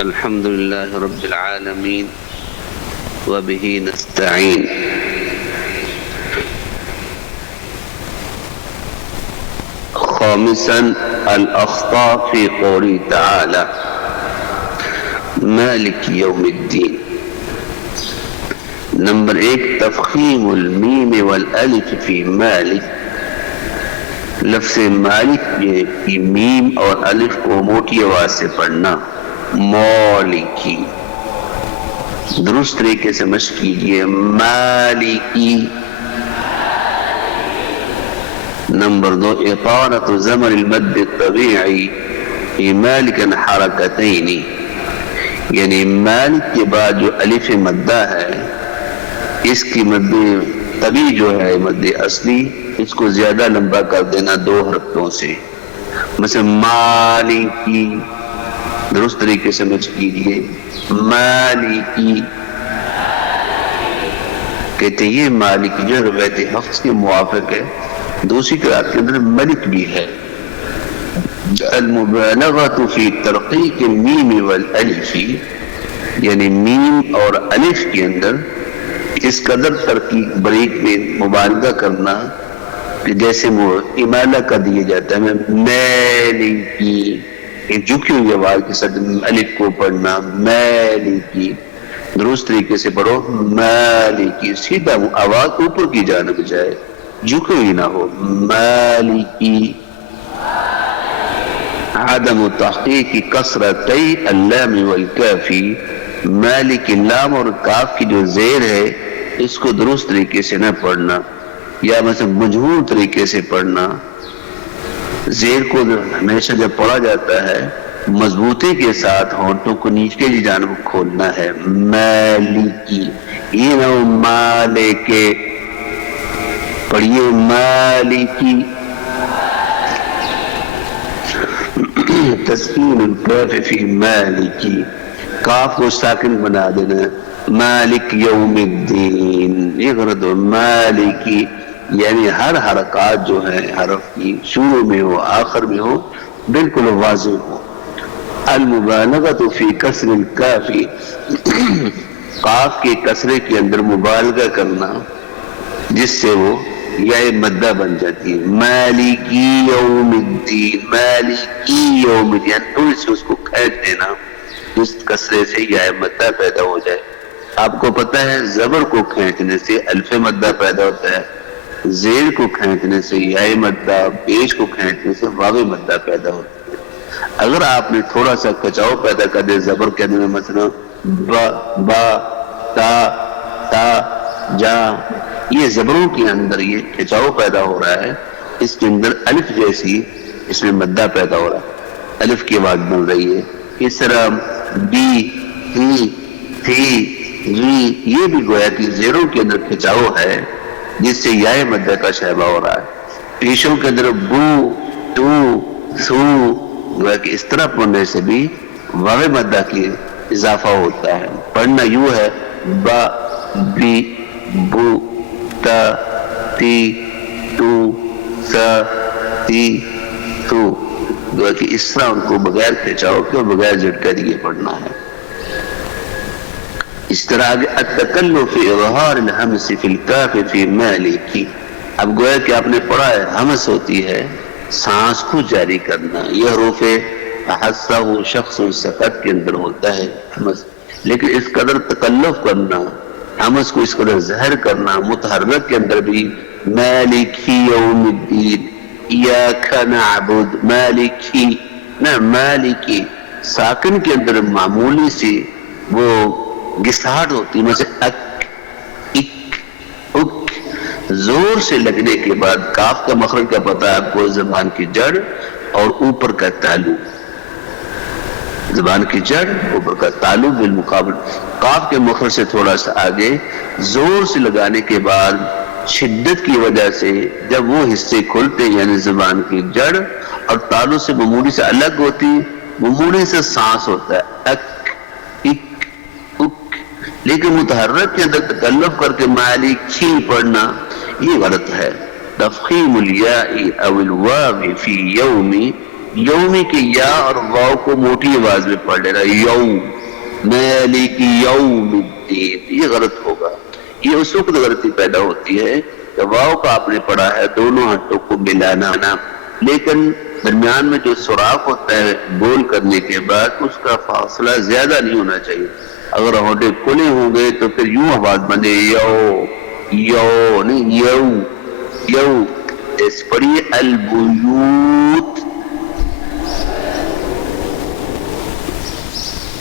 الحمد لله رب العالمين وبه نستعين. خامسا الأخطاء في قوله تعالى مالك يوم الدين. نمبر 1 تفخيم الميم والالف في مالك. لفظ مالک کی میم اور الف کو موٹی آواز سے پڑھنا. مالکی درست طریقے سے مشق کیجیے. مالکی. نمبر 2 اطالة زمن المد الطبيعي في مالک حرکتین. یعنی مالک کے بعد جو الف مدہ ہے اس کی مد طبیعی جو ہے مد اصلی اس کو زیادہ لمبا کر دینا 2 حرکتوں سے. مثلا مالکی درست طریقے سے مشق کیجیے. مالکی کہتے ہیں یہ مالکی جو روایت حفظ کے موافق ہے. دوسری قرأت کے اندر ملک بھی ہے. المبالغۃ فی ترقیق المیم والالف. یعنی میم اور الف کے اندر اس قدر ترقیق بریک میں مبالغہ کرنا کہ جیسے وہ امالہ کا دیا جاتا ہے. مالکی جھکی ہوئی آواز کے ساتھ الف کو پڑھنا. مالکی درست طریقے سے پڑھو. مالکی سیدھا آواز اوپر کی جانب جائے جھکی ہوئی نہ ہو. مالکی. عدم تحقیق کسرتئی اللام والکافی. مالک لام اور کاف کی جو زیر ہے اس کو درست طریقے سے نہ پڑھنا یا مثلا مجہور طریقے سے پڑھنا. زیر کو ہمیشہ جب پڑھا جاتا ہے مضبوطی کے ساتھ ہونٹوں کو نیچے کی جانب کھولنا ہے. مالکی. یہ نہ مالک پڑھیے. مالکی. تسکین الکاف فی مالکی. کاف کو ساکن بنا دینا. مالک یوم الدین. یہ غرض ہو مالکی یعنی ہر حرکات جو ہے حرف کی شروع میں ہو آخر میں ہو بالکل واضح ہو. المبالغۃ فی کسر الکاف. کاف کے کسرے کے اندر مبالغہ کرنا جس سے وہ یا مدہ بن جاتی ہے. مالکی یوم الدین. مالکی یوم الدین تھوڑی سے اس کو کھینچ دینا اس کسرے سے یا مدہ پیدا ہو جائے. آپ کو پتہ ہے زبر کو کھینچنے سے الف مدہ پیدا ہوتا ہے. زیر کو کھینچنے سے یا مدہ. پیش کو کھینچنے سے واو مدہ پیدا ہوتا ہے. اگر آپ نے تھوڑا سا کچاؤ پیدا کر دے زبر کے اندر مثلا با با تا تا جا یہ زبروں کے اندر یہ کھچاؤ پیدا ہو رہا ہے. اس کے اندر الف جیسی اس میں مدہ پیدا ہو رہا ہے. الف کی آواز بن رہی ہے. اس طرح بی ہی تھی ری یہ بھی گویا کہ زیروں کے اندر کھچاؤ ہے جس سے یا مدہ کا شائبہ ہو رہا ہے. پیشوں کے اندر بو تو سو گویا کہ اس طرح پڑھنے سے بھی واو مدہ کی اضافہ ہوتا ہے. پڑھنا یوں ہے با بی بو تا تی تو سا تی تو گویا کہ اس طرح ان کو بغیر کھچاؤ کے اور بغیر جھٹکا دیے پڑھنا ہے. اس طرح آگے التکلف فی اظہار الہمس فی الکاف فی مالکی. اب گویا کہ آپ نے پڑھا ہے ہمس ہوتی ہے سانس کو جاری کرنا. یہ حروف احسہ شخص سکت کے اندر ہوتا ہے ہمس. لیکن اس قدر تکلف کرنا ہمس کو اس قدر ظاہر کرنا متحرک کے اندر بھی مالکی یوم الدین ایاک نعبد مالکی نہ مالکی. ساکن کے اندر معمولی سی وہ گساہٹ ہوتی ہے مثلا اک اک اک. زور سے لگنے کے بعد کاف کا مخرج کا پتہ ہے آپ کو زبان کی جڑ اور اوپر کا تالو. زبان کی جڑ اوپر کا تالو بالمقابل کاف کے مخرج سے تھوڑا سا آگے زور سے لگانے کے بعد شدت کی وجہ سے جب وہ حصے کھلتے یعنی زبان کی جڑ اور تالو سے معمولی سے الگ ہوتی معمولی سے سانس ہوتا ہے اک اک اک. لیکن متحرک کے اندر تکلف کر کے مالکی پڑھنا یہ غلط ہے. تفخیم الیاء او الواو فی یوم یومی کے یا اور واو کو موٹی آواز میں پڑھ لینا، یوم، مالک یوم الدین، یہ غلط ہوگا۔ یہ اس وقت غلطی پیدا ہوتی ہے کہ واو کا آپ نے پڑھا ہے دونوں ہاتھوں کو ملانا، لیکن درمیان میں جو سوراخ ہوتا ہے گول کرنے کے بعد اس کا فاصلہ زیادہ نہیں ہونا چاہیے۔ اگر ہونٹے کھلے ہوں گے تو پھر یوں آواز بنے، یو یو نہیں یو یو۔ اس پڑھیے البیوت،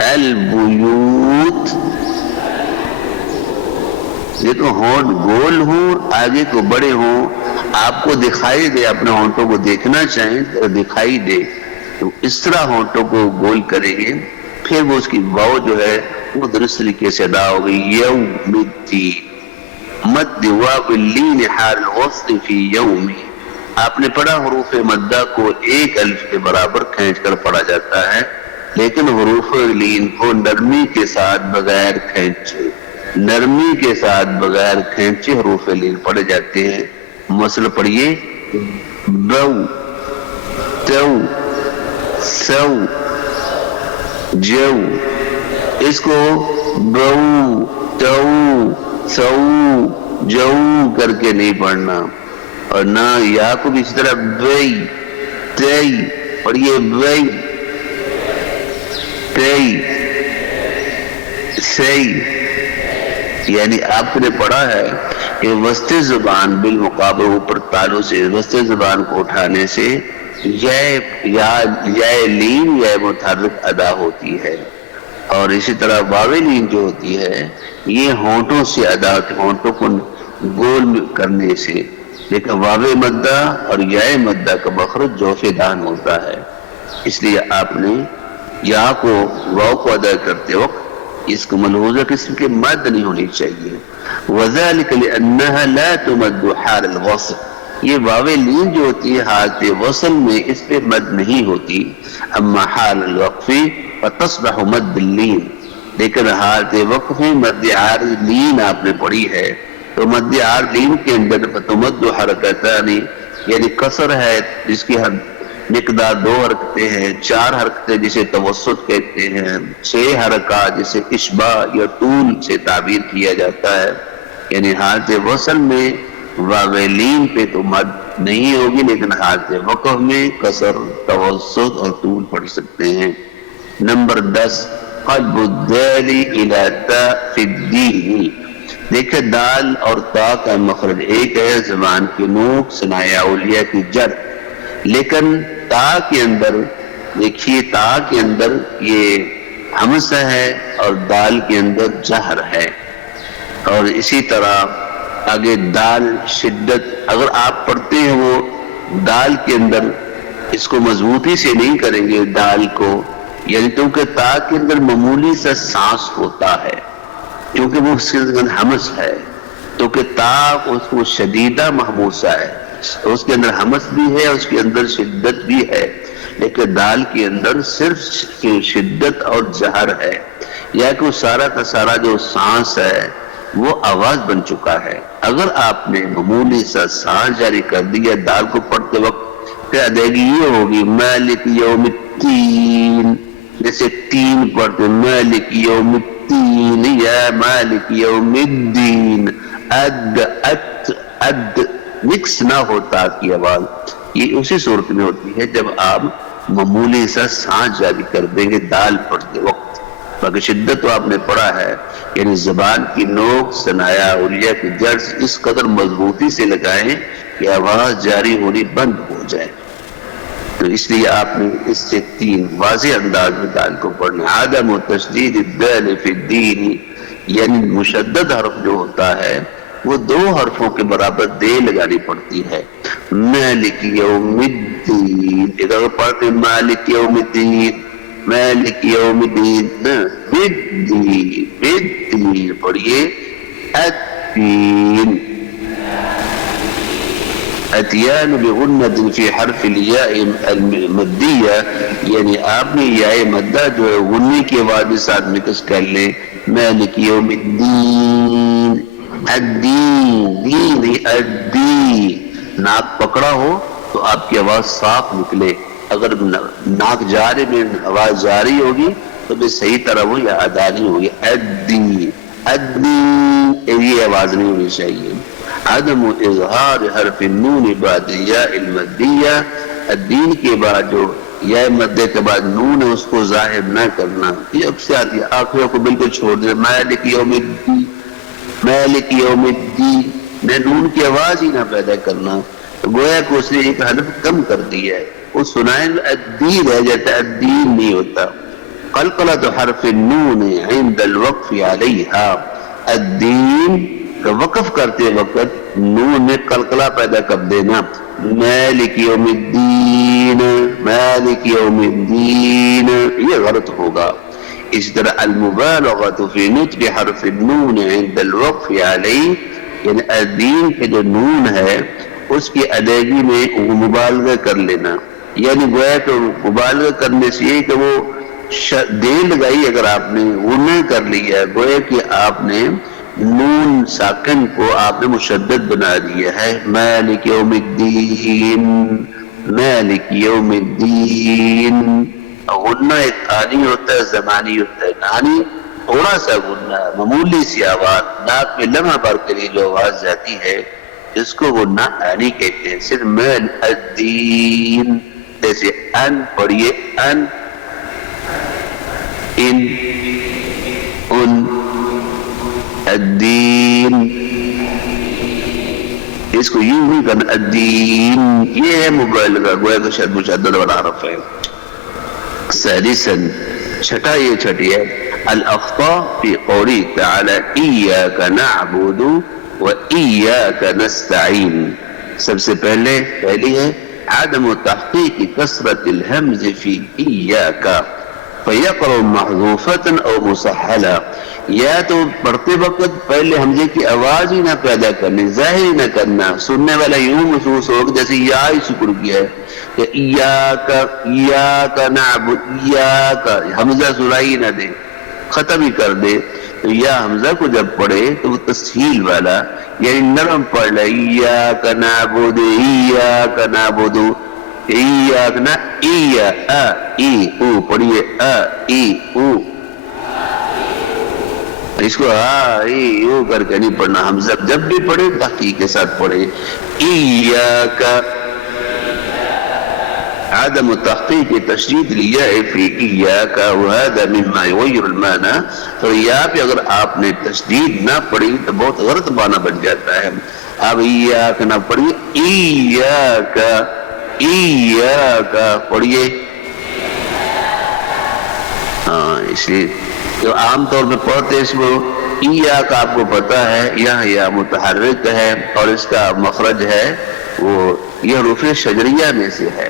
البیوت۔ یہ تو ہونٹ گول ہوں، آگے کو بڑے ہوں، آپ کو دکھائی دے، اپنے ہونٹوں کو دیکھنا چاہیں تو دکھائی دے، تو اس طرح ہونٹوں کو گول کریں گے، پھر وہ اس کی واو جو ہے وہ درست طریقے سے ادا ہوگی، یوم الدین۔ مد واو اللین حال الوصل فی یوم، آپ نے پڑھا حروف مدہ کو ایک الف کے برابر کھینچ کر پڑھا جاتا ہے، لیکن حروف لین کو نرمی کے ساتھ بغیر کھینچے، نرمی کے ساتھ بغیر کھینچے حروف لین پڑھے جاتے ہیں۔ مثلا پڑھیے بو، تو، سو، جو، اس کو بو، تو، سو، جو کر کے نہیں پڑھنا، اور نہ یا کو بھی اسی طرح بئی، تی، پڑھیے بئی، تی، سی۔ یعنی آپ نے پڑھا ہے کہ وسط زبان بالمقابل اوپر تالوں سے وسط زبان کو اٹھانے سے یا لین یا متحرک ادا ہوتی ہے، اور اسی طرح واو لین جو ہوتی ہے یہ ہونٹوں سے ادا ہوتی ہے، ہونٹوں کو گول کرنے سے، لیکن واو مدہ اور یا مدہ کا مخرج جوف دان ہوتا ہے، اس لیے آپ نے یا کو واو کو ادا کرتے وقت اس کو ملحوظہ قسم کے مد نہیں ہونی چاہیے۔ وَذَلِكَ لِأَنَّهَا لَا تُمَدُّ حَالَ الْوَصْلِ، یہ واو لین جو ہوتی ہے حالت وصل میں اس پہ مد نہیں ہوتی، اما حال الوقف فتصبح مد اللین، لیکن حالت وقف میں مد عارض لین آپ نے پڑھی ہے تو مد عارض لین کے اندر فتمد حرکتان، یعنی قصر ہے جس کی مقدار 2 حرکتیں ہیں، 4 حرکتیں جسے توسط کہتے ہیں، 6 حرکات جسے اشباع یا طول سے تعبیر کیا جاتا ہے، یعنی حالت وصل میں واو لین پہ تو مد نہیں ہوگی، لیکن حالت وقف میں قصر، توسط اور طول پڑھ سکتے ہیں۔ نمبر 10 قلب الدال الى تاء فی الدین، دیکھیں دال اور تا کا مخرج ایک ہے، زبان کی نوک ثنایا اولیہ کی جڑ، لیکن تا کے اندر دیکھیے، تا کے اندر یہ ہمزہ ہے اور دال کے اندر جہر ہے، اور اسی طرح آگے دال شدت، اگر آپ پڑھتے ہیں وہ دال کے اندر اس کو مضبوطی سے نہیں کریں گے دال کو، یعنی کیونکہ تا کے اندر معمولی سا سانس ہوتا ہے، کیونکہ وہ اس کے اندر حمز ہے، تو کہ تا اس کو شدیدہ محموسہ ہے، اس کے اندر حمز بھی ہے، اس کے اندر شدت بھی ہے، لیکن دال کے اندر صرف شدت اور جہر ہے، یا کہ وہ سارا کا سارا جو سانس ہے وہ آواز بن چکا ہے۔ اگر آپ نے معمولی سا سانس جاری کر دیا دال کو پڑھتے وقت، پھر ادائیگی یہ ہوگی مالک یوم الدین، جیسے تین پڑھتے مالک یوم الدین یا مالک یوم الدین، اد مکس نہ ہوتا کی آواز، یہ اسی صورت میں ہوتی ہے جب آپ معمولی سا سانس جاری کر دیں گے دال پڑھتے وقت۔ باقی شدت تو آپ نے پڑھا ہے، یعنی زبان کی نوک ثنایا اولیہ کی جڑ اس قدر مضبوطی سے لگائیں کہ آواز جاری ہونی بند ہو جائے، تو اس لیے آپ نے اس سے 3 واضح انداز میں دال کو پڑھنا۔ عدم تشدید الدال فی الدین، یعنی مشدد حرف جو ہوتا ہے وہ 2 حرفوں کے برابر دے لگانی پڑتی ہے۔ مالک یوم الدین، اگر پڑھتے مالک یوم الدین، مالک یوم الدین، بالدین، بالدین پڑھیے الدین۔ اتیان بغنۃ فی حرف الیاء المدیہ، یعنی آپ نے یا مدہ جو ہے غنی کی آواز کے ساتھ مکس کر لیں، مالک یوم الدین، الدین، دین الدین، ناک پکڑا ہو تو آپ کی آواز صاف نکلے، اگر ناک جاری میں آواز جاری ہوگی تو بھی صحیح طرح وہ یا ادا نہیں ہوگی. ادی ادی یہ آواز نہیں ہونی چاہیے. عدم اظہار حرف النون بعد یا المدیہ، الدین کے بعد جو یا مدے کے بعد نون ہے اس کو ظاہر نہ کرنا. یہ اکثر آتی ہے، آخروں کو بالکل چھوڑ دے. مالک یوم الدین، مالک یوم الدین، میں نون کی آواز ہی نہ پیدا کرنا. تو گویا کہ اس نے ایک حرف کم کر دیا ہے. وہ سنائیں الدین رہ جاتا ہے، الدین نہیں ہوتا. قلقلۃ حرف النون عند الوقف علیہا، الدین کا وقف کرتے وقت نون میں قلقلہ پیدا کر دینا. مالک یوم الدین، مالک یوم الدین، یہ غلط ہوگا. اس طرح المبالغۃ فی نطق حرف النون عند الوقف علیہ، یعنی الدین کے جو نون ہے اس کی ادائیگی میں وہ مبالغہ کر لینا. یعنی گویا کہ مبالغہ کرنے سے یہ کہ وہ دیر لگائی اگر آپ نے وہ نہ کر لیا، گویا کہ آپ نے نون ساکن کو آپ نے مشدد بنا دیا ہے. مالک یوم الدین، مالک یوم الدین. غنہ ایک آنی ہوتا ہے، زمانی ہوتا ہے. آنی تھوڑا سا غنہ، معمولی سی آواز، ناک میں لمحہ بھر کے لیے جو آواز جاتی ہے اس کو غنہ آنی کہتے ہیں. صرف مال الدین، جیسے ان پڑھیے، ان، ان، ان، الدین، اس کو یوں نہیں کرنا. الدین یہ ہے مبالغہ، گویا کہ شاید مشدد والا حرف ہے. سادسا، چھٹا یہ چھٹی ہے الاخطاء فی قوله تعالی ایاک نعبد و ایاک نستعین. سب سے پہلی ہے عدم تحقیق کثرت الہمز فی ایاک فیقرأ محذوفة او مسحلا. یا تو پڑھتے وقت پہلے حمزے کی آواز ہی نہ پیدا کرنی، ظاہر ہی نہ کرنا. سننے والا یوں محسوس ہوگا جیسے یا ہی شکر کیا ہے کہ ایاک، ایاک نعبد، ایاک، حمزہ سرائی نہ دے، ختم ہی کر دے. تو یا حمزہ کو جب پڑھے تو وہ تسہیل والا یعنی نرم پڑھ لے. ایاک نعبد، ایاک نعبد، ایاک نہ ایا، ا ای او پڑھیے، ا ای او. اس کو ہاں ای او کر کے نہیں پڑھنا. حمزہ جب بھی پڑھے تحقیق کے ساتھ پڑھے. ایاک، عدم تحقیق تشدید لیاء فی ایاک وهذا مما یغیر المعنی. تو یا پہ اگر آپ نے تشدید نہ پڑھی تو بہت غلط معنی بن جاتا ہے. اب ایاک نہ پڑھیے، ایاک، ایاک پڑھیے. ہاں اس لیے جو عام طور پہ پڑھتے اس کو ایاک، آپ کو پتا ہے یہاں یا متحرک ہے اور اس کا مخرج ہے وہ یہ حروف شجریہ میں سے ہے،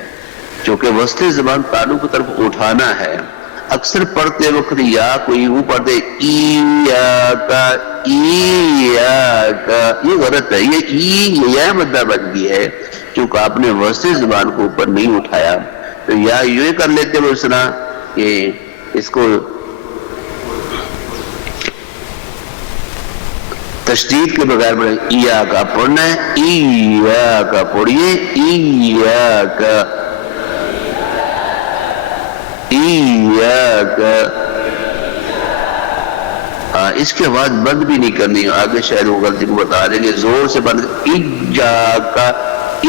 چونکہ وسط زبان تالو کی طرف اٹھانا ہے. اکثر پڑھتے وقت یا کو یوں پڑھتے ایاک، ایاک، یہ غلط ہے. یہ ای یا مدہ بن گئی ہے کیونکہ آپ نے وسط زبان کو اوپر نہیں اٹھایا. تو یا یوں کر لیتے وہ اس طرح کہ اس کو تشدید کے بغیر پڑھیں. ایاک پڑھنا ہے، ایاک پڑھیے، ایاک، ایاک. اس کے بعد بند بھی نہیں کرنی. آگے شاید وہ غلطی کو بتا دیں گے. زور سے بند، ایجاک،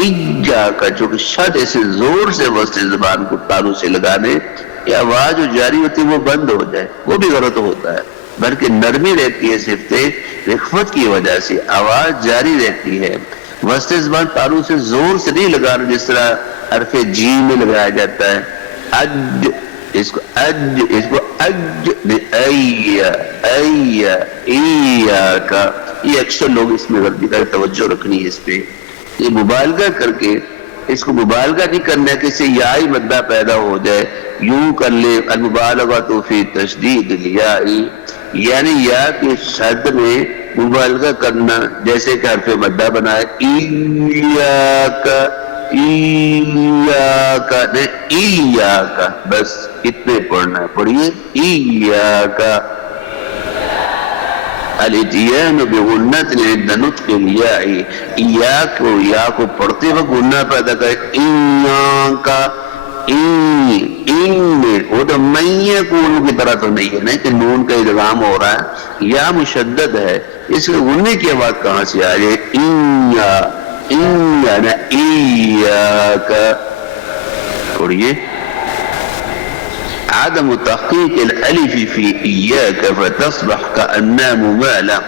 ایجاک، چونکہ شد ایسے زور سے وسط زبان کو تالو سے لگانے کہ آواز جو جاری ہوتی ہے وہ بند ہو جائے، وہ بھی غلط ہوتا ہے. بلکہ نرمی رہتی ہے صرف رخوت کی وجہ سے آواز جاری رہتی ہے. وسط زبان تالو سے زور سے نہیں لگانا جس طرح حرف جی میں لگایا جاتا ہے. اج، اس کو اج، اس کو اج، ایا، ایا، ایاک. یہ اکثر لوگ اس میں غلطی کر توجہ رکھنی ہے اس پہ. یہ مبالغہ کر کے اس کو مبالغہ نہیں کرنا کہ اس سے یائی مدہ پیدا ہو جائے. یوں کر لے المبالغۃ فی تشدید الیاء، یعنی یا کے شد میں مبالغہ کرنا جیسے کہ حرف مدہ بنائے. ایاک، ایاک، ایاک، بس اتنے پڑھنا ہے. پڑھیے ایاک. الاتیان بغنۃ عند نطق الیاء، یا کو پڑھتے وقت غنہ پیدا کرے. ایاک، وہ تو میں یکون کی طرح تو نہیں ہے نا کہ نون کا ادغام ہو رہا ہے، یا مشدد ہے، اس کے غننے کی آواز کہاں سے آ رہی ہے؟ پڑھیے عدم تحقیق الالف فی ایاک فتصبح کأنها ممالا،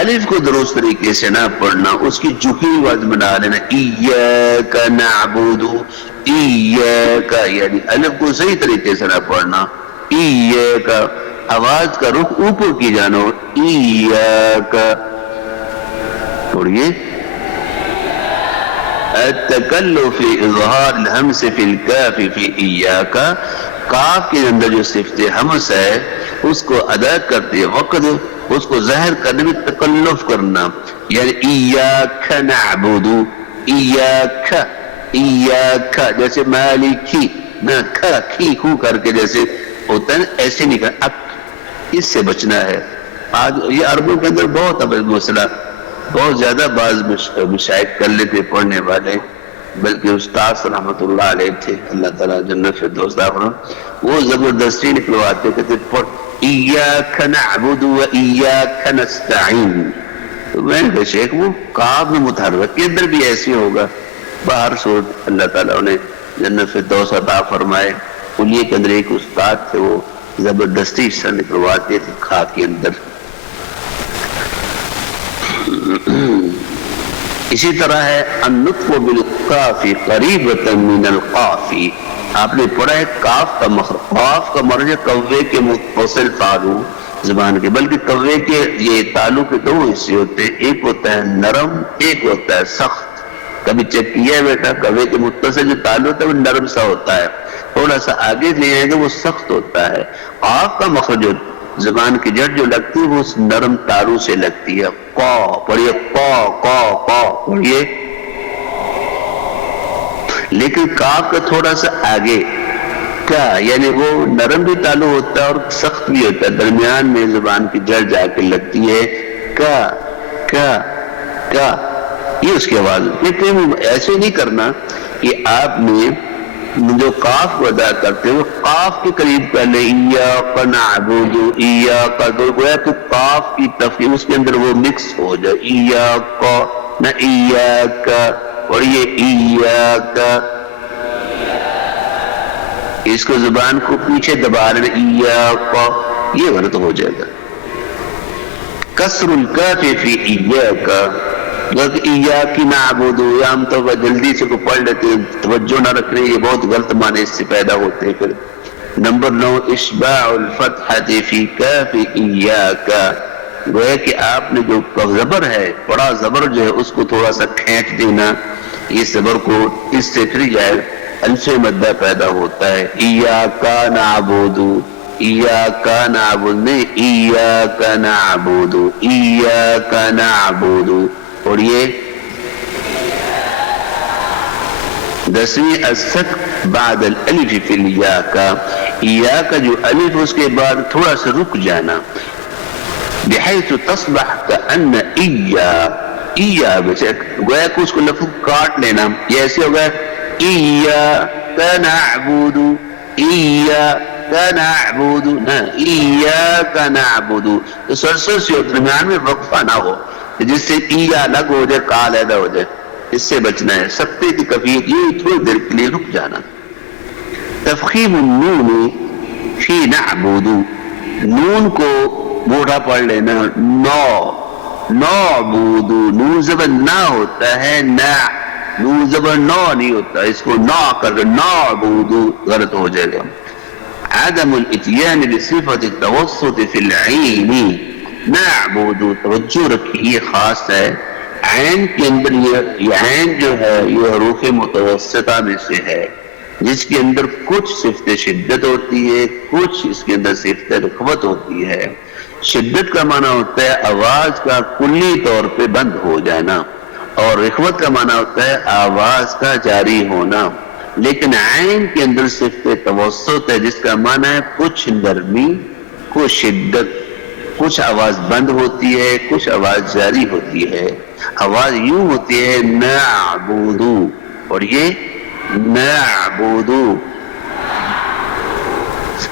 الف کو درست طریقے سے نہ پڑھنا، اس کی جھکی آواز بنا لینا، ایاک نعبد، ایاک یعنی الف کو صحیح طریقے سے نہ پڑھنا، ایاک آواز کا رخ اوپر کی جانو، ایاک پڑھیے التکلف فی اظہار الہمس فی الکاف فی ایاک، کاف کے اندر جو صفت ہمس ہے اس کو ادا کرتے وقت اس کو ظاہر کرنے میں تکلف کرنا، یعنی ایاک نعبد، ایاک ایاک جیسے مالکی نہ کھا کھی کھو کر کے جیسے ہوتا ہے ایسے نہیں کرنا، اس سے بچنا ہے۔ آج یہ عربوں کے اندر بہت اب مسئلہ بہت زیادہ بعض مشاہد کر لیتے پڑھنے والے، بلکہ استاد رحمت اللہ علیہ تھے، اللہ تعالیٰ جنت فردوس عطا فرمائے، وہ زبردستی نکلواتے کہتے پڑھ ایاک نعبد و ایاک نستعین، تو میں نے کہا شیخ وہ کاف میں متحرک کے اندر بھی ایسے ہوگا، باہر صورت اللہ تعالیٰ انہیں جنت فردوس عطا فرمائے، کلیے کے اندر ایک استاد تھے وہ زبردستی حصہ نکلواتے تھے کھا کے اندر۔ اسی طرح ہے النطق بالقاف قریبۃ من القاف، آپ نے پڑھا ہے کاف کا مخرج، قاف کا مخرج کوے کے متصل تالو زبان کے، بلکہ کوے کے یہ تالو کے دو حصے ہوتے ہیں، ایک ہوتا ہے نرم ایک ہوتا ہے سخت، کبھی چیک کیا ہے بیٹا کوے کے متصل جو تالو ہوتا ہے وہ نرم سا ہوتا ہے، تھوڑا سا آگے لے آئیں گے وہ سخت ہوتا ہے، قاف کا مخرج زبان کی جڑ جو لگتی ہے وہ اس نرم تارو سے لگتی ہے، قا پڑھیے قا پڑھیے، لیکن کاف کا تھوڑا سا آگے کا یعنی وہ نرم بھی تالو ہوتا ہے اور سخت بھی ہوتا ہے، درمیان میں زبان کی جڑ جا کے لگتی ہے، کا یہ اس کی آواز، لیکن ایسے نہیں کرنا کہ آپ نے جو کاف کو ادا کرتے ہیں وہ کاف کے قریب پہلے ایاک نعبد ایاک، تو گویا کہ کاف کی تفخیم اس کے اندر وہ مکس ہو جائے، ایاک نہ ایاک، اور یہ ایاک، اس کو زبان کو پیچھے دبا لینا، ایاک، یہ غلط ہو جائے گا۔ کسر الکاف فی ایاک، ایاک نعبد، یا ہم تو جلدی سے کو پڑھ لیتے ہیں توجہ نہ رکھ رہے، یہ بہت غلط معنی اس سے پیدا ہوتے ہیں۔ پھر نمبر 9 اشباع الفتحۃ فی کاف ایاک، گویا کہ آپ نے جو زبر ہے بڑا زبر جو ہے اس کو تھوڑا سا کھینچ دینا، اس زبر کو اس سے پھر جائے الف مدہ پیدا ہوتا ہے، ایاک نعبد ایاک نعبد نہیں ایاک نعبد ایاک نعبد، اور یہ 10ویں السکت بعد الالف فی ایاک، ایاک جو الف اس کے بعد تھوڑا سا رک جانا، بحیث تصبح کأن ایا بچے گویا کہ اس کو لفظ کاٹ لینا، یہ ایسے ہوگا ایاک نعبد ایاک نعبد نہ ایاک نعبد، تو سرسر سے درمیان میں وقفہ نہ ہو جس سے ای الگ ہو جائے کا علیحدہ ہو جائے، اس سے بچنا ہے، سکتے کی کفیت یہ تھوڑی دیر کے لیے رک جانا۔ تفخیم النون فی نعبد، نون کو موٹا پڑھ لینا، نعبد، نون زبر نہ ہوتا ہے، نون زبر نو نہیں ہوتا، اس کو نا کر نعبد غلط ہو جائے گا۔ عدم الاتیان بصفت التوسط فی العین، نعبد توجہ رکھیے یہ خاص ہے، عین کے اندر یہ عین جو ہے یہ حروف متوسطہ میں سے ہے، جس کے اندر کچھ صفت شدت ہوتی ہے، کچھ اس کے اندر صفت رخوت ہوتی ہے۔ شدت کا معنی ہوتا ہے آواز کا کلی طور پہ بند ہو جانا، اور رخوت کا معنی ہوتا ہے آواز کا جاری ہونا، لیکن عین کے اندر صفت توسط ہے جس کا معنی ہے کچھ نرمی کچھ شدت، کچھ آواز بند ہوتی ہے کچھ آواز جاری ہوتی ہے، آواز یوں ہوتی ہے نعبدو، اور یہ نعبدو،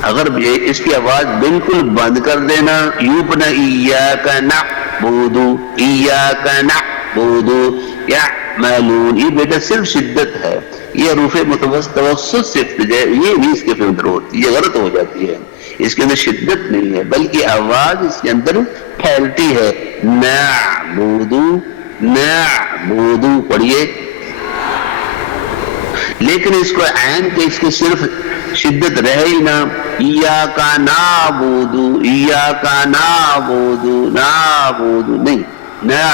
اگر اس کی آواز بالکل بند کر دینا، یوں پڑھنا ایاک نعبد ایاک نعبد یعملون، یہ بیٹا صرف شدت ہے، یہ حروف توسط سے یہ نہیں اس کے اندر ہوتی، یہ غلط ہو جاتی ہے، اس کے اندر شدت نہیں ہے بلکہ آواز اس کے اندر پھیلتی ہے، نعبد نعبد پڑھیے، لیکن اس کو عین کے اس کی صرف شدت رہے ہی نہ، ایاک نعبد ایاک نعبد نعبد نہیں، نا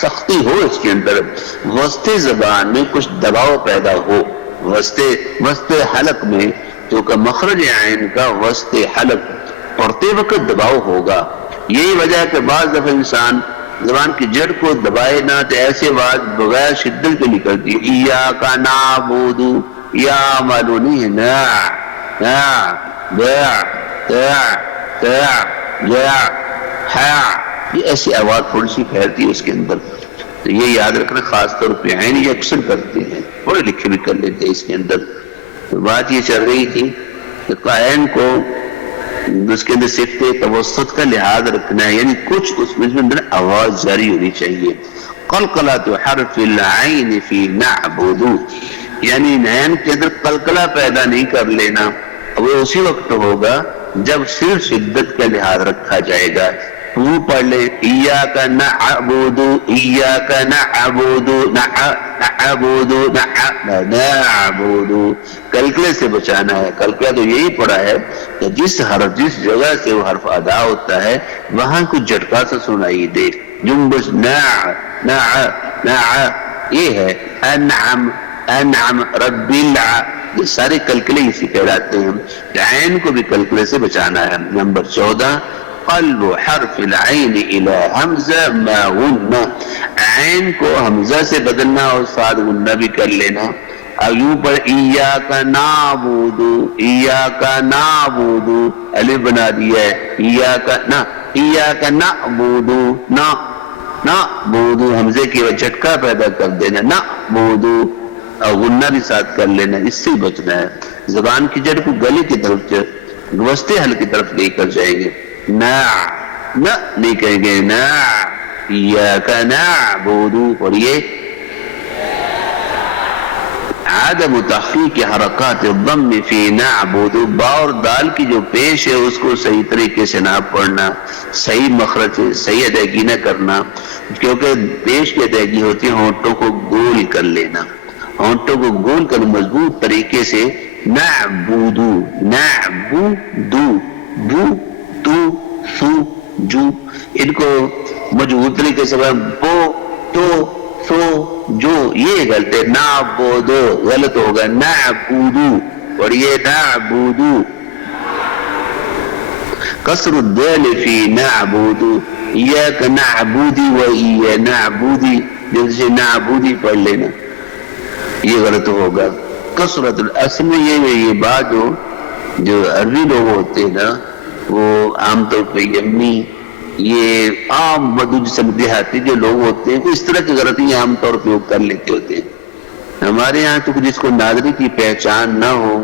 سختی ہو اس کے اندر، وسط زبان میں کچھ دباؤ پیدا ہو، وسط حلق میں، کیونکہ مخرج عین کا وسط حلق پڑھتے وقت دباؤ ہوگا، یہی وجہ ہے کہ بعض دفعہ انسان زبان کی جڑ کو دبائے نہ تو ایسے آواز بغیر شدت کے نکلتی ہے، ایاک نعبد یعملون نہیں ہے، نا نا دا تا تا یا ہا، یہ ایسی آواز تھوڑی سی پھیلتی ہے اس کے اندر، تو یہ یاد رکھنا، خاص طور پہ عین یہ اکثر کرتے ہیں، پڑھے لکھے بھی کر لیتے ہیں اس کے اندر۔ تو بات یہ چل رہی تھی کہ عین کو اس کے اندر صفت توسط کا لحاظ رکھنا ہے، یعنی کچھ اس میں اندر آواز جاری ہونی چاہیے، قلقلۃ حرف العین فی نعبد، یعنی عین کے اندر قلقلہ پیدا نہیں کر لینا، وہ اسی وقت ہوگا جب صرف شدت کا لحاظ رکھا جائے گا۔ وہ پڑھ لیں ایاک نعبد ایاک نعبد نعبد نعبد، کلکلے سے بچانا ہے، کلکلہ تو یہی پڑھا ہے کہ جس جگہ سے وہ حرف ادا ہوتا ہے وہاں کچھ جھٹکا سا سنائی دے، جنبش نا نا نا، یہ ہے انعم انعم رب یہ سارے کلکلے اسی کہلاتے ہیں، عین کو بھی کلکلے سے بچانا ہے۔ نمبر 14 قلب حرف العین الى حمزہ ما غنہ، عین کو حمزہ سے بدلنا اور ساتھ غنہ بھی کر لینا، اب یوں پر ایاک نعبد ایاک نعبد الف بنا دیا ہے، ایاک نعبد نعبد حمزے کی وجہ جھٹکا پیدا کر دینا، نعبد اور غنہ بھی ساتھ کر لینا، اس سے بچنا ہے، زبان کی جڑ کو گلے کی طرف وسط حل کی طرف لے کر جائیں گے، نا نا نہیں کہیں گے، نا ایاک نعبد پڑھیے، عدم تخفیف حرکات الضم فی نعبد، با اور دال کی جو پیش ہے اس کو صحیح طریقے سے نہ پڑھنا، صحیح مخرج سے صحیح ادائیگی نہ کرنا، کیونکہ پیش کی ادائیگی ہوتی ہے ہونٹوں کو گول کر لینا، ہونٹوں کو گول کر مضبوط طریقے سے نعبد نعبد بو تو سو جو، ان کو مجبور طریقے سے بو تو سو جو، یہ غلط ہے، نعبد غلط ہوگا، نعبد پڑھیے نعبد، کسر الدال فی نعبد ایاک نعبد و ایاک نعبد، جیسے نعبدی پڑھ لینا، یہ غلط ہوگا، کسرت الاصل میں یہ بات جو عربی لوگ ہوتے ہیں نا وہ عام طور پہ یمنی، یہ عام بدو جسم دیہاتی جو لوگ ہوتے ہیں اس طرح کی غلطیاں عام طور پہ کر لیتے ہوتے ہیں، ہمارے یہاں تو جس کو ناظری کی پہچان نہ ہو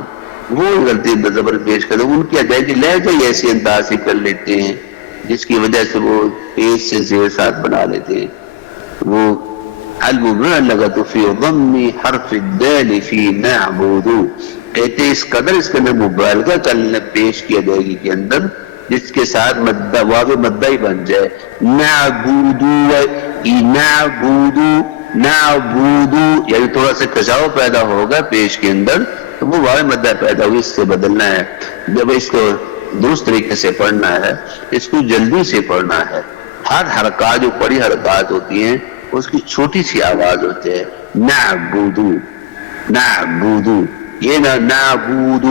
وہ غلطی زبر پیش کرتے، ان کی ادائیگی لہجہ ہی ایسے انداز سے کر لیتے ہیں جس کی وجہ سے وہ پیش سے زیر ساتھ بنا لیتے ہیں، وہ المبالغۃ فی ضم حرف الدال فی نعبد، کہتے ہیں اس قدر اس کے اندر مبالغہ کرنا پیش کی ادائیگی کے اندر جس کے ساتھ واو مدہ ہی بن جائے، نعبد نعبد نعبد، یعنی تھوڑا سا کھچاؤ پیدا ہوگا پیش کے اندر تو وہ واو مدہ پیدا ہوئی، اس سے بدلنا ہے، جب اس کو درست طریقے سے پڑھنا ہے اس کو جلدی سے پڑھنا ہے، ہر حرکات جو بڑی حرکات ہوتی ہیں اس کی چھوٹی سی آواز ہوتی ہے، نعبد نعبد، یہ نہ نعبد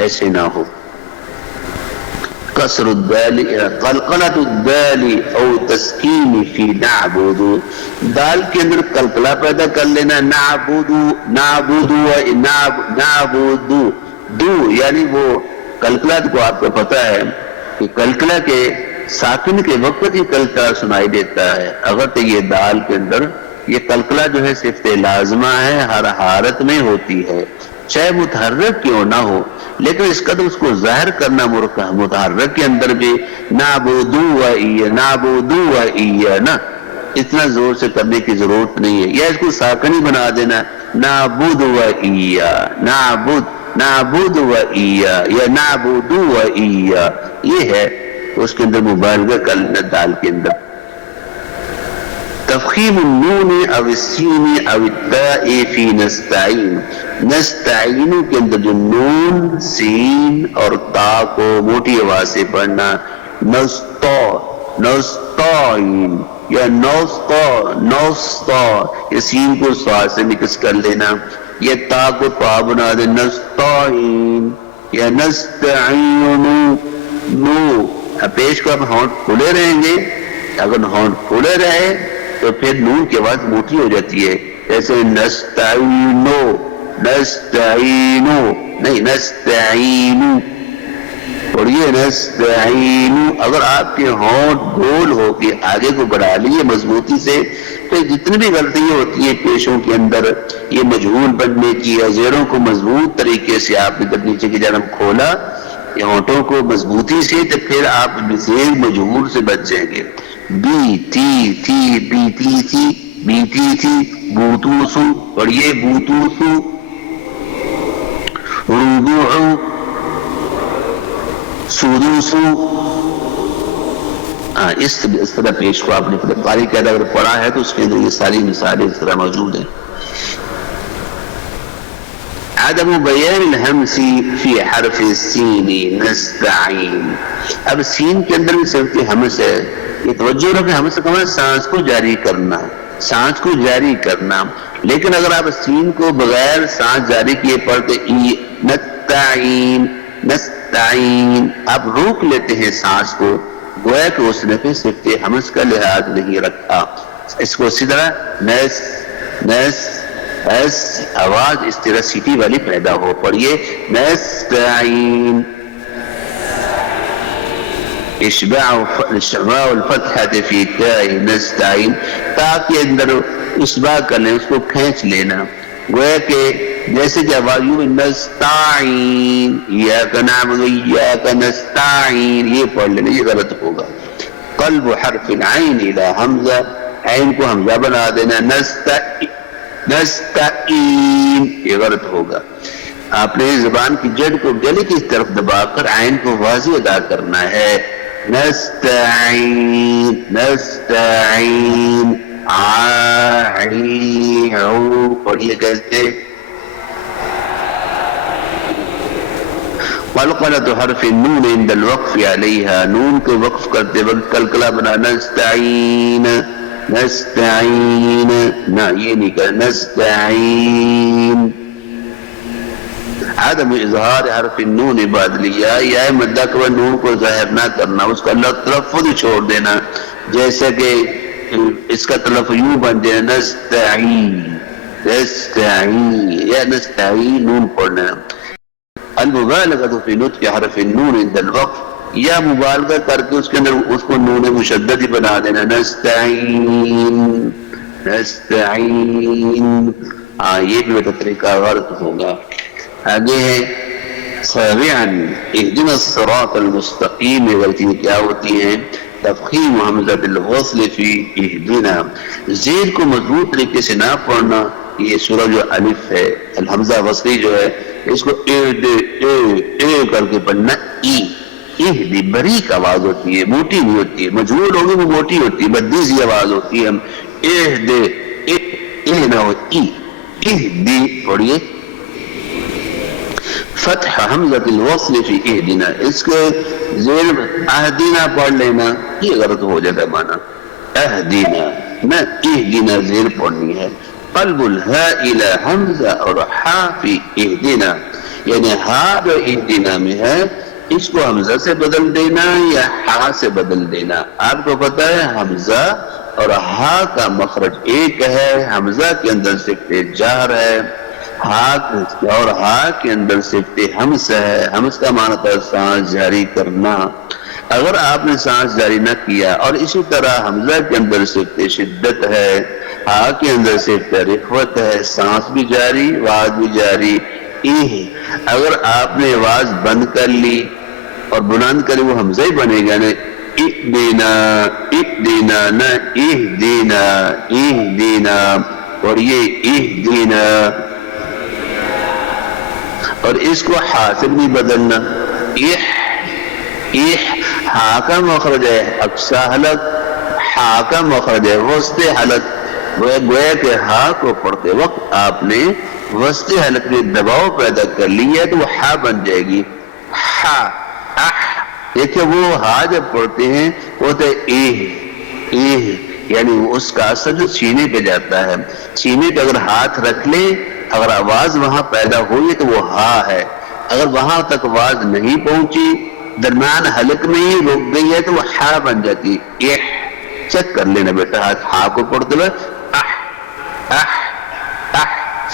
ایسے نہ ہو، کسر الدال قلقلۃ الدال او تسکین فی نعبد، دال کے اندر قلقلہ پیدا کر لینا، نعبد نعبد نعبد دو، یعنی وہ قلقلہ کو آپ کو پتہ ہے کہ قلقلہ کے ساکن کے وقت ہی قلقلہ سنائی دیتا ہے، اگر تو یہ دال کے اندر یہ قلقلہ جو ہے صفت لازمہ ہے، ہر حالت میں ہوتی ہے، چاہے متحرک کیوں نہ ہو، لیکن اس کا تو اس کو ظاہر کرنا متحرک کے اندر بھی نعبدو و ایانا، اتنا زور سے کرنے کی ضرورت نہیں ہے، یا اس کو ساکنی بنا دینا نعبد و ایا، نعبد و ایا یا نعبد و ایا، یہ ہے اس کے اندر مبالغہ کرنا دال کے اندر۔ تفخیم النون او السین او التاء فی نستعین، نستعین کے اندر جو نون سین اور تا کو موٹی آواز سے پڑھنا، نستعین یا نوستا، یہ سین کو سوا سے مکس کر لینا، یہ تا کو تا بنا دے نستعین یا نستعین نو۔ پیش کو اب ہونٹ کھلے رہیں گے، اگر ہونٹ کھلے رہے تو پھر نون کی آواز موٹی ہو جاتی ہے، جیسے نستعینو، نستعینو نہیں نستعینو، اور یہ نستعینو۔ اگر آپ کے ہونٹ گول ہو کے آگے کو بڑھا لیے مضبوطی سے، تو جتنی بھی غلطیاں ہوتی ہیں پیشوں کے اندر، یہ مجہول بننے کی، یا زیروں کو مضبوط طریقے سے آپ نے جب نیچے کی جانب کھولا یا ہونٹوں کو مضبوطی سے، تو پھر آپ زیر مجہول سے بچ جائیں گے۔ بی تی تھی، بی تی تھی، بی تی تھی، بوتوسو، اور یہ بوتوسو، ربوعو، سدوسو۔ اس طرح پیش کو آپ نے قاری قاعدہ اگر پڑھا ہے تو اس کے اندر یہ ساری مثالیں اس طرح موجود ہیں۔ عدم بیان الہمس فی حرف السین نستعین، اب سین کے اندر بھی صرف ہمس ہے، یہ توجہ رکھیں، ہمس کا مطلب سانس کو جاری کرنا، سانس کو جاری کرنا، لیکن اگر آپ سین کو بغیر سانس جاری کیے پڑھتے نستعین، نستعین، آپ روک لیتے ہیں سانس کو، گویا کہ اس نے پھر صرف ہمس کا لحاظ نہیں رکھا، اس کو اسی طرح نس نس ایس آواز اس طرح سیٹی والی پیدا ہو پڑیے نستعین، اشباع الفتحة فی تاء نستعین، تا کے اندر اشباع کر لیں، اس کو کھینچ لینا، گویا کہ جیسے کہ آواز یوں نستعین، ایاک نعبد و ایاک نستعین، یہ پڑھ لینا، یہ غلط ہوگا۔ قلب حرف العین الى حمزہ، عین کو حمزہ بنا دینا، نستعین، یہ غلط ہوگا۔ آپ نے زبان کی جڑ کو گلے کی طرف دبا کر عین کو واضح ادا کرنا ہے، نستعین، نستعین، عین، پڑھیے کیسے؟ قلقلۃ حرف النون عند الوقف علیہا، نون کو وقف کرتے وقت قلقلہ بنا، نستعین، نستعین، نہ یہ نہیں کہا، نستعین۔ عدم اظہار حرف النون بعد الیا، یا مدہ کے بعد نون کو ظاہر نہ کرنا، اس کا تلفظ چھوڑ دینا، جیسے کہ اس کا تلفظ یوں بن جائے نستعین، نستعین یا نستعین، نون پڑھنا۔ المبالغۃ فی نطق حرف النون عند الوقف، یا مبالغہ کر کے اس کے اندر اس کو نون مشدد ہی بنا دینا، نستعین، نستعین، یہ بھی ایک طریقہ غلط ہوگا۔ آگے ہے سابعاً اہدنا الصراط المستقیم، غلطی کیا ہوتی ہیں؟ تفخیم حمزۃ الوصل فی اہدنا، زیر کو مضبوط طریقے سے نہ پڑھنا، یہ سورہ جو الف ہے، الحمزہ وصلی جو ہے، اس کو اے کر کے پڑھنا، ای، اہدی بریک آواز ہوتی ہے، موٹی نہیں ہوتی ہے، مجہول ہوگی وہ موٹی ہوتی ہے، بدی سی آواز ہوتی ہے، ہم اہدے، اے نہ ہو، ای، اہدی پڑھیے، فتح حمزۃ الوصل فی اہدنا، اس کے زیر اہدنا پڑھ لینا، یہ غلط ہو جاتا ہے معنی، اہدنا نہ اہدنا زیر پڑھنی ہے۔ قلب الہاء الى حمزہ اور ہا فی اہدنا، یعنی ہا جو اہدنا میں ہے اس کو حمزہ سے بدل دینا یا ہا سے بدل دینا۔ آپ کو پتا ہے حمزہ اور ہا کا مخرج ایک ہے، حمزہ کے اندر صرف جہر ہے، اور ہا کے اندر صرف ہمس ہے، ہمس کا معنی ہے سانس جاری کرنا۔ اگر آپ نے سانس جاری نہ کیا اور اسی طرح حمزہ کے اندر صرف شدت ہے، ہا کے اندر صرف رخوت ہے، سانس بھی جاری، واد بھی جاری، اگر آپ نے آواز بند کر لی اور بلند کر لی وہ حمزہ ہی بنے گا نا، اہدنا اہدنا نہ اہدنا اہدنا، اور یہ اہدنا، اور اس کو ہا سے بھی بدلنا، ہا کا مخرج ہے اقصا حلق، ہا کا مخرج ہے وسط حلق، گویا کہ ہا کو پڑھتے وقت آپ نے وسط حلق میں دباؤ پیدا کر لیا تو وہ ہا بن جائے گی، ہا دیکھیں وہ ہا جب پڑھتے ہیں وہ ہوتا ہے یعنی اس کا اثر جو سینے پہ جاتا ہے، سینے پہ اگر ہاتھ رکھ لیں اگر آواز وہاں پیدا ہوئی تو وہ ہا ہے، اگر وہاں تک آواز نہیں پہنچی درمیان حلق میں ہی رک گئی ہے تو وہ ہا بن جاتی ہے، چیک کر لینا بیٹا، ہا کو پڑھتے ہوئے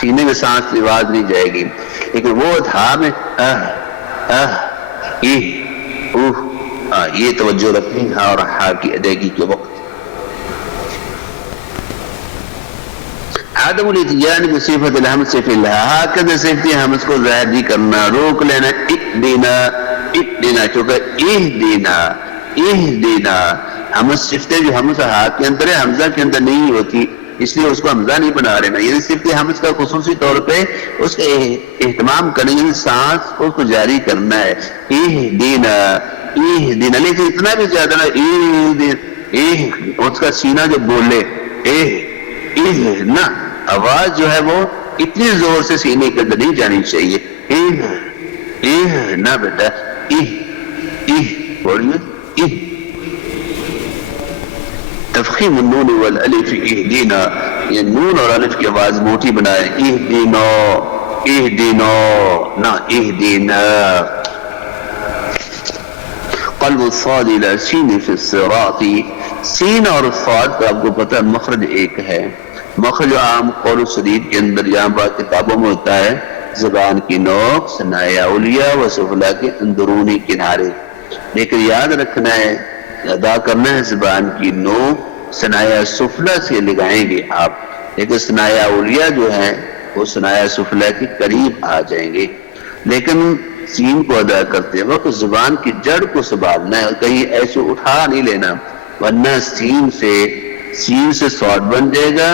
سینے میں سانس آواز نہیں جائے گی، لیکن وہ ہا میں یہ توجہ رکھنی ہا اور ہا کی ادائیگی کے وقت۔ عدم الاتیان بصفت الحمز فی الہا، کدھر صفتی حمز کو ظاہر نہیں کرنا، روک لینا، اہدنا چونکہ اہدنا حمز صفتے جو حمز ہا کے اندر ہے حمزہ کے اندر نہیں ہوتی، اس لیے اس کو حمزہ نہیں بنا رہنا، یعنی صفتی حمز کا خصوصی طور پہ اس کا اہتمام کریں، یعنی سانس کو اس کو جاری کرنا ہے، اہدنا اہدنا، لیکن اتنا بھی زیادہ نہ اس کا سینہ جو بولے نہ آواز جو ہے وہ اتنی زور سے سینے کے اندر نہیں جانی چاہیے، نہ بیٹا بولیے تفخیم النون والالف اہدینا، یہ نون اور الف کی آواز موٹی بنائے، اہدینا اہدینا نہ اہدینا۔ قلب الصاد الى سین فی الصراط، سین اور صاد کا آپ کو پتہ مخرج ایک ہے، مخرج عام قول سدید کے اندر یہاں بعض کتابوں میں ہوتا ہے زبان کی نوک ثنایا علیہ و سفلا کے اندرونی کنارے، لیکن یاد رکھنا ہے ادا کرنا ہے زبان کی نوک ثنایا سفلا سے لگائیں گے آپ، لیکن ثنایا علیہ جو ہے وہ ثنایا سفلا کے قریب آ جائیں گے، لیکن سین کو ادا کرتے وقت زبان کی جڑ کو سنبھالنا ہے، کہیں ایسے اٹھا نہیں لینا ورنہ سین سے صاد بن جائے گا،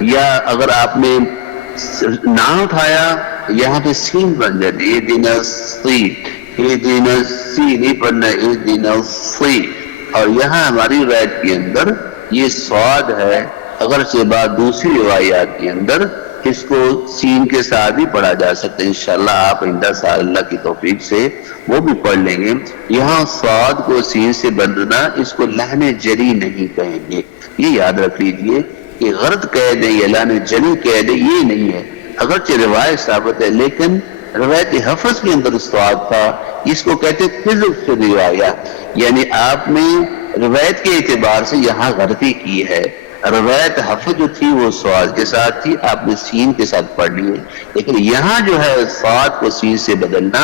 یا اگر آپ نے نہ اٹھایا یہاں پہ سین بن جاتی ہے، اہدنا الصراط نہیں پڑھنا اہدنا الصراط، اور یہاں ہماری روایت کے اندر یہ صاد ہے، اگرچہ بعض دوسری روایات کے اندر اس کو سین کے ساتھ بھی پڑھا جا سکتا ہے، انشاءاللہ آپ آئندہ سال اللہ کی توفیق سے وہ بھی پڑھ لیں گے۔ یہاں صاد کو سین سے بدلنا اس کو لحن جری نہیں کہیں گے، یہ یاد رکھ لیجئے کہ غرض کہہ دیں یا لحن جری کہہ دیں یہ نہیں ہے، اگرچہ روایت ثابت ہے لیکن روایت حفظ کے اندر صاد تھا، اس کو کہتے حذف سے روایت، یعنی آپ نے روایت کے اعتبار سے یہاں غلطی کی ہے، روایت حفظ جو تھی وہ صاد کے ساتھ تھی، آپ نے سین کے ساتھ پڑھ لی ہے، لیکن یہاں جو ہے صاد کو سین سے بدلنا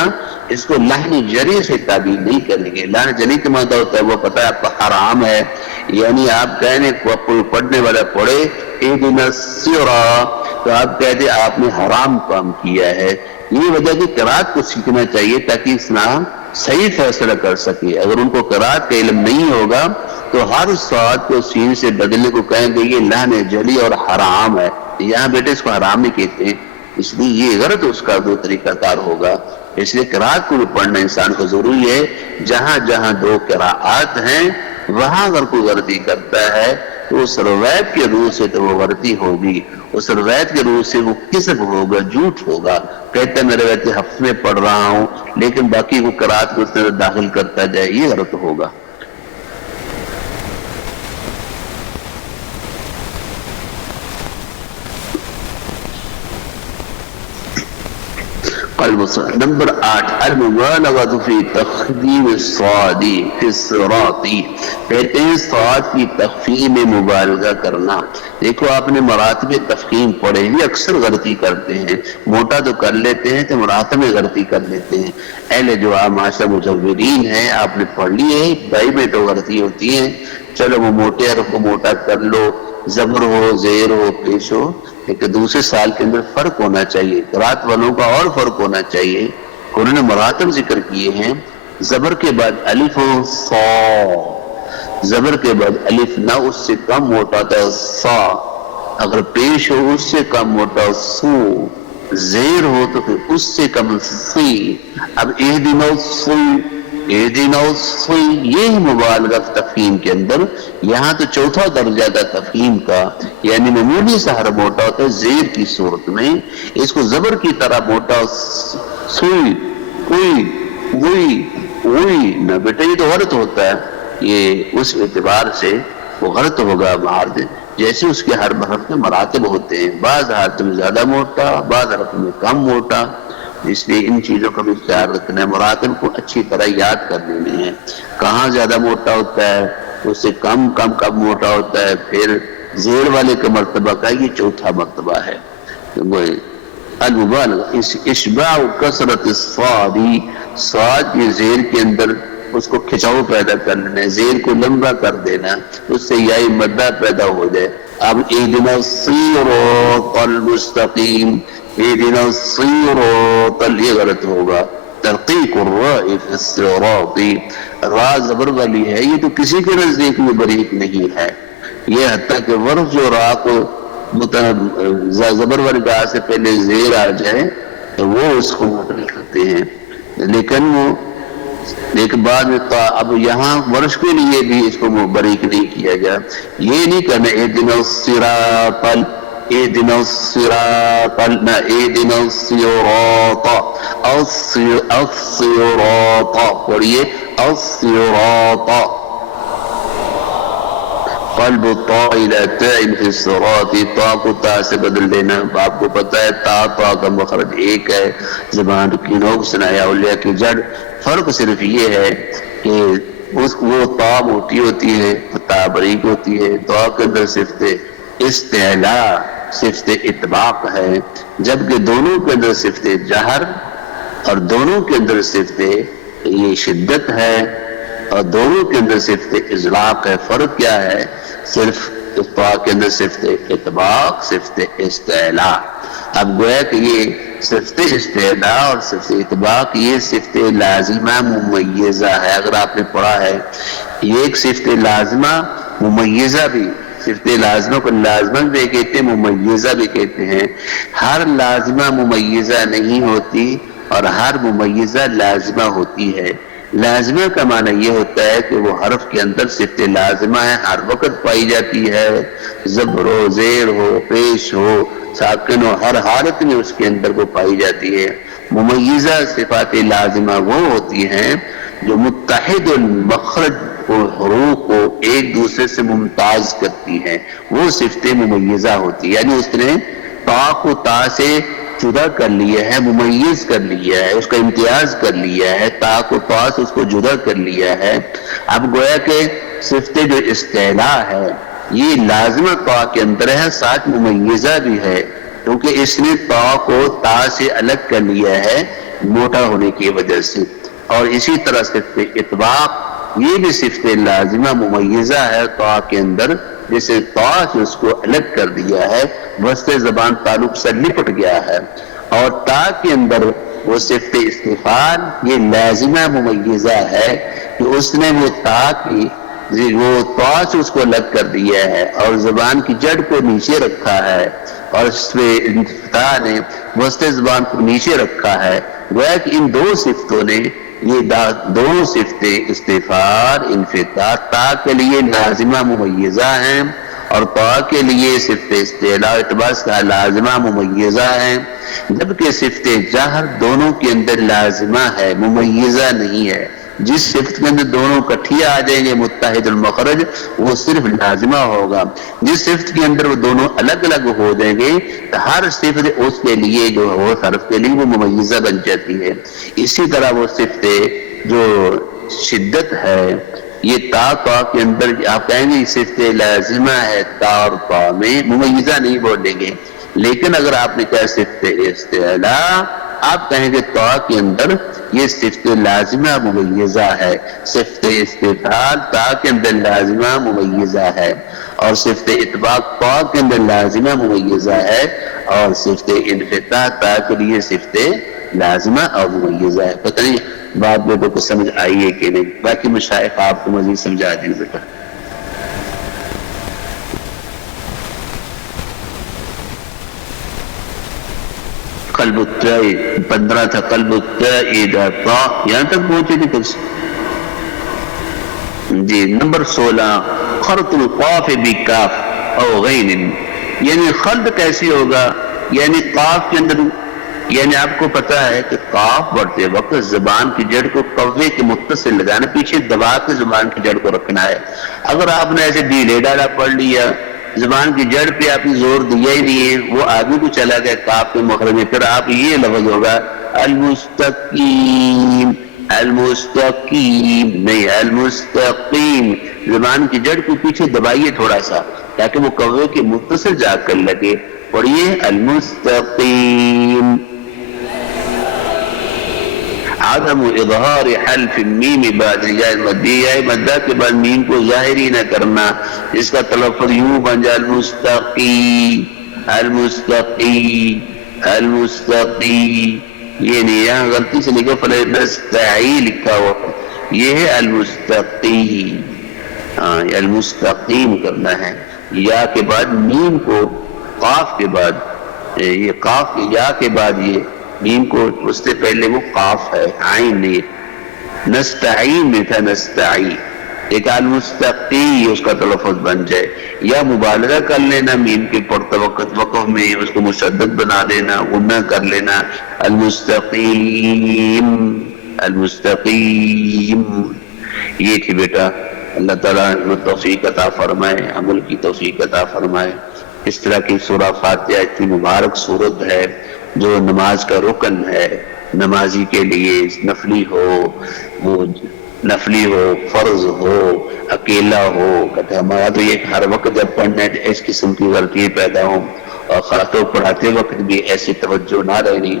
اس کو لحن جری سے تعبیر نہیں کریں گے، لحن جری کا مطلب ہوتا ہے وہ پتہ ہے آپ کا حرام ہے، یعنی آپ کہنے کو پڑھنے والا پڑھے اہدنا الصراط تو آپ کہتے آپ نے حرام کام کیا ہے، یہ وجہ کہ قرات کو سیکھنا چاہیے تاکہ اسلام صحیح فیصلہ کر سکے، اگر ان کو قرات کا علم نہیں ہوگا تو ہر صاد کو سین سے بدلنے کو کہیں گے یہ لحن جلی اور حرام ہے، یہاں بیٹے اس کو حرام نہیں کہتے ہیں، اس لیے یہ غلط اس کا دو طریقہ کار ہوگا، اس لیے قرات کو بھی پڑھنا انسان کو ضروری ہے، جہاں جہاں دو قراءات ہیں وہاں اگر کوئی غلطی کرتا ہے تو اس روایت کے روح سے تو وہ غلطی ہوگی، اس روایت کے روح سے وہ کذب ہوگا، جھوٹ ہوگا، کہتا ہے میں روایت حفظ میں پڑھ رہا ہوں لیکن باقی وہ قرات کو اس طرح داخل کرتا جائے، یہ غلط ہوگا۔ نمبر 8 المبالغۃ فی تخفیف الصاد فی الصراط، کہتے ہیں صاد کی تخفیف میں مبالغہ کرنا، دیکھو آپ نے مراتب تفخیم پڑھے ہیں، اکثر غلطی کرتے ہیں، موٹا تو کر لیتے ہیں تو مراتب میں غلطی کر لیتے ہیں، اہل جو آپ معاشرہ مجورین ہیں آپ نے پڑھ لی ہے، بائی میں تو غلطی ہوتی ہے، چلو وہ موٹے حرف کو موٹا کر لو، زبر ہو، زیر ہو، پیش ہو، لیکن دوسرے سال کے اندر فرق ہونا چاہیے، قرات والوں کا اور فرق ہونا چاہیے. انہوں نے مراتب ذکر کیے ہیں. زبر کے بعد الف ہو، صا، زبر کے بعد الف نہ اس سے کم موٹا تھا صا، اگر پیش ہو اس سے کم موٹا سو، زیر ہو تو پھر اس سے کم سی. اب اہدنا الصراط، اہدنا الصراط، یہ مبالغہ تفہیم کے اندر. یہاں تو چوتھا درجہ تھا تفہیم کا، یعنی معمولی سا حرف موٹا ہوتا ہے زیر کی صورت میں، اس کو زبر کی طرح موٹا سوئی، کوئی، وہی، وہی نہ بیٹا، یہ تو غلط ہوتا ہے. یہ اس اعتبار سے وہ غلط ہوگا. معارض جیسے اس کے ہر حرف میں مراتب ہوتے ہیں، بعض حرف میں زیادہ موٹا، بعض حرف میں کم موٹا، اس لیے ان چیزوں کا بھی خیال رکھنا ہے. مراتب کو اچھی طرح یاد کر لینے ہیں، کہاں زیادہ موٹا ہوتا ہے، اس سے کم کم کم موٹا ہوتا ہے. پھر زیر والے کا مرتبہ کا یہ چوتھا مرتبہ ہے. المبالغہ اشباع کثرت الصاد، صاد کی زیر کے اندر اس کو کھچاؤ پیدا کر لینا، زیر کو لمبا کر دینا، اس سے یائی مدہ پیدا ہو جائے. اب اہدنا الصراط المستقیم، اہدنا الصراط، یہ غلط ہوگا. ترقیق الراء فی الصراط، را زبر والی ہے، یہ تو کسی کے نزدیک میں بریک نہیں ہے. یہ حتیٰ کہ ورف جو را کو زبر والی را سے پہلے زیر آ جائے تو وہ اس کو مدل کرتے ہیں، لیکن بعد میں اب یہاں ورش کے لیے بھی اس کو بریک نہیں کیا گیا. یہ نہیں کرنا اہدنا الصراط، اہدنا الصراط، نہ اہدنا الصراط، الصراط پڑھیے، الصراط. قلب الطاء الى تاء في الصراط، طا کو تا سے بدل دینا. آپ کو پتہ ہے تا کا مخرج ایک ہے، زبان کی نوک سنایا اولیاء کی جڑ. فرق صرف یہ ہے کہ وہ تا موٹی ہوتی ہے، تا باریک ہوتی ہے. تا کے اندر صفت استعلاء، صفت اطباق ہے، جبکہ دونوں کے اندر صفت جہر اور دونوں کے اندر صفت یہ شدت ہے، اور دونوں کے اندر صفت اطلاق ہے. فرق کیا ہے؟ صرف طا کے اندر صفت اطباق، صفت استعلاء. اب گویا کہ یہ صفت استعلاء اور صفت اطباق یہ صفت لازمہ ممیزہ ہے. اگر آپ نے پڑھا ہے یہ ایک صفت لازمہ ممیزہ بھی، صفت لازمہ کو لازمہ بھی کہتے ہیں، ممیزہ بھی کہتے ہیں. ہر لازمہ ممیزہ نہیں ہوتی اور ہر ممیزہ لازمہ ہوتی ہے. لازمہ کا معنی یہ ہوتا ہے کہ وہ حرف کے اندر صفت لازمہ ہے، ہر وقت پائی جاتی ہے، زبر ہو، زیر ہو، پیش ہو، ساکن ہو، ہر حالت میں اس کے اندر وہ پائی جاتی ہے. ممیزہ صفات لازمہ وہ ہوتی ہیں جو متحد المخرج اور حروف کو ایک دوسرے سے ممتاز کرتی ہیں، وہ صفت ممیزہ ہوتی ہے. یعنی اس نے تا کو تا سے جدا کر لیا ہے، ممیز کر لیا ہے، اس کا امتیاز کر لیا ہے، تا کو تا سے اس کو جدا کر لیا ہے. اب گویا کہ صفت جو استعلاء ہے یہ لازمہ تا کے اندر ہے، ساتھ ممیزہ بھی ہے، کیونکہ اس نے تا کو تا سے الگ کر لیا ہے موٹا ہونے کی وجہ سے. اور اسی طرح صفت اطباق یہ بھی صفت لازمہ ممیزہ ہے تا کے اندر، جیسے تا سے اس کو الگ کر دیا ہے، وسط زبان تعلق سے لپٹ گیا ہے. اور تا کے اندر وہ صفت استفعال یہ لازمہ ممیزہ ہے کہ اس نے وہ تا کی وہ تا سے اس کو الگ کر دیا ہے اور زبان کی جڑ کو نیچے رکھا ہے، اور اس پہ انفتاح نے وسط زبان کو نیچے رکھا ہے. گویا کہ ان دو صفتوں نے یہ دونوں صفتیں استفعال، انفتاح تا کے لیے لازمہ ممیزہ ہیں اور طا کے لیے صفت استعلاء اطباق کا لازمہ ممیزہ ہے، جبکہ صفت جہر دونوں کے اندر لازمہ ہے، ممیزہ نہیں ہے. جس صفت کے اندر دونوں کٹھیا آ جائیں گے متحد المخرج وہ صرف لازمہ ہوگا. جس صفت کے اندر وہ دونوں الگ الگ ہو جائیں گے تو ہر صفت اس کے لیے جو ہو حرف کے لیے وہ ممیزہ بن جاتی ہے. اسی طرح وہ صفت جو شدت ہے یہ تا کے اندر آپ کہیں گے صفت لازمہ ہے، تا اور تا میں ممیزہ نہیں بولیں گے. لیکن اگر آپ نے کہا صفت استعلاء آپ کہیں گے طا کے اندر یہ صفت لازمہ ممیزہ ہے، صفت استفعال تا کے اندر لازمہ ممیزہ ہے، اور صفت اطباق طا کے اندر لازمہ ممیزہ ہے، اور صفت انفتاح تا کے لیے صفت لازمہ اور ممیزہ ہے۔ پتہ نہیں بات بیٹوں کو سمجھ آئی ہے کہ نہیں؟ باقی مشائخ آپ کو مزید سمجھا دیں بیٹا۔ قلب التائی 15 تھا، قلب التائی دا طا، یہاں تک پہنچے تھے کچھ؟ جی نمبر 16 خرط القاف بکاف او غین، یعنی خلط کیسی ہوگا؟ یعنی قاف کے اندر، یعنی آپ کو پتا ہے کہ قاف پڑھتے وقت زبان کی جڑ کو قوے کے متصل لگانا، پیچھے دبا کے زبان کی جڑ کو رکھنا ہے۔ اگر آپ نے ایسے ڈھیلے ڈالا پڑھ لیا، زبان کی جڑ پہ آپ نے زور دیا ہی نہیں ہے، وہ آدمی کو چلا گیا قاف کے مخرج میں، پھر آپ یہ لفظ ہوگا المستقیم، المستقیم نہیں، المستقیم، زبان کی جڑ کو پیچھے دبائیے تھوڑا سا تاکہ وہ قوے کے متصل جا کر لگے۔ پڑھیے المستقیم۔ عدم اظہار حلف میم بعد یا مدہ کے بعد میم کو ظاہر ہی نہ کرنا، اس کا تلفظ یوں بن جائے المستقی، المستقی، المستقی، یہ نہیں، یہاں غلطی سے لکھا فلے نستعی لکھا ہوا، یہ ہے المستقی، ہاں المستقیم کرنا ہے۔ یا کے بعد میم کو قاف کے بعد، یہ قاف یا کے بعد یہ میم کو، اس سے پہلے وہ قاف ہے، عین نہیں، نستعین میں تھا نستعی، ایک المستقی اس کا تلفظ بن جائے، یا مبالغہ کر لینا میم کے پڑھتے وقت وقف میں اس کو مشدد بنا دینا، غنہ کر لینا، المستقیم، المستقیم۔ یہ تھی بیٹا، اللہ تعالیٰ توفیق عطا فرمائے، عمل کی توفیق عطا فرمائے۔ اس طرح کی سورہ فاتحہ اتنی مبارک سورت ہے جو نماز کا رکن ہے، نمازی کے لیے، نفلی ہو، وہ نفلی ہو، فرض ہو، اکیلا ہو، کہتے ہمارا تو یہ ہر وقت جب پڑھنے اس قسم کی غلطی پیدا ہوں، اور خاطر پڑھاتے وقت بھی ایسی توجہ نہ رہنی،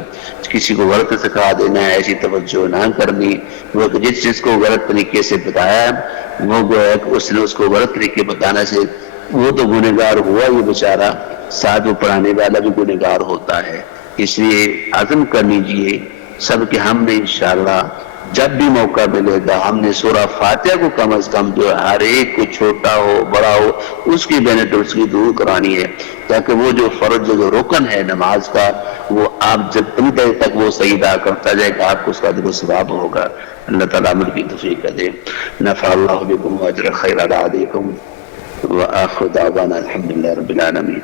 کسی کو غلط سکھا دینا، ایسی توجہ نہ کرنی، وہ جس چیز کو غلط طریقے سے بتایا وہ اس نے اس کو غلط طریقے بتانا سے وہ تو گنہگار ہوا یہ بیچارہ، ساتھ وہ پڑھانے والا بھی گنہگار ہوتا ہے۔ اس لیے عزم کر لیجیے سب کہ ہم نے انشاءاللہ جب بھی موقع ملے گا ہم نے سورہ فاتحہ کو کم از کم جو ہر ایک کو چھوٹا ہو بڑا ہو اس کی محنت اس کی دور کرانی ہے، تاکہ وہ جو فرض جو رکن ہے نماز کا وہ آپ جب تک دیر تک وہ صحیح ادا کرتا جائے گا آپ کو اس کا دل و ثواب ہوگا۔ اللہ تعالیٰ عمل کی توفیق دے۔ نفع اللہ بکم واجر خیر علی علیکم وآخر دعوانا الحمدللہ رب العالمین۔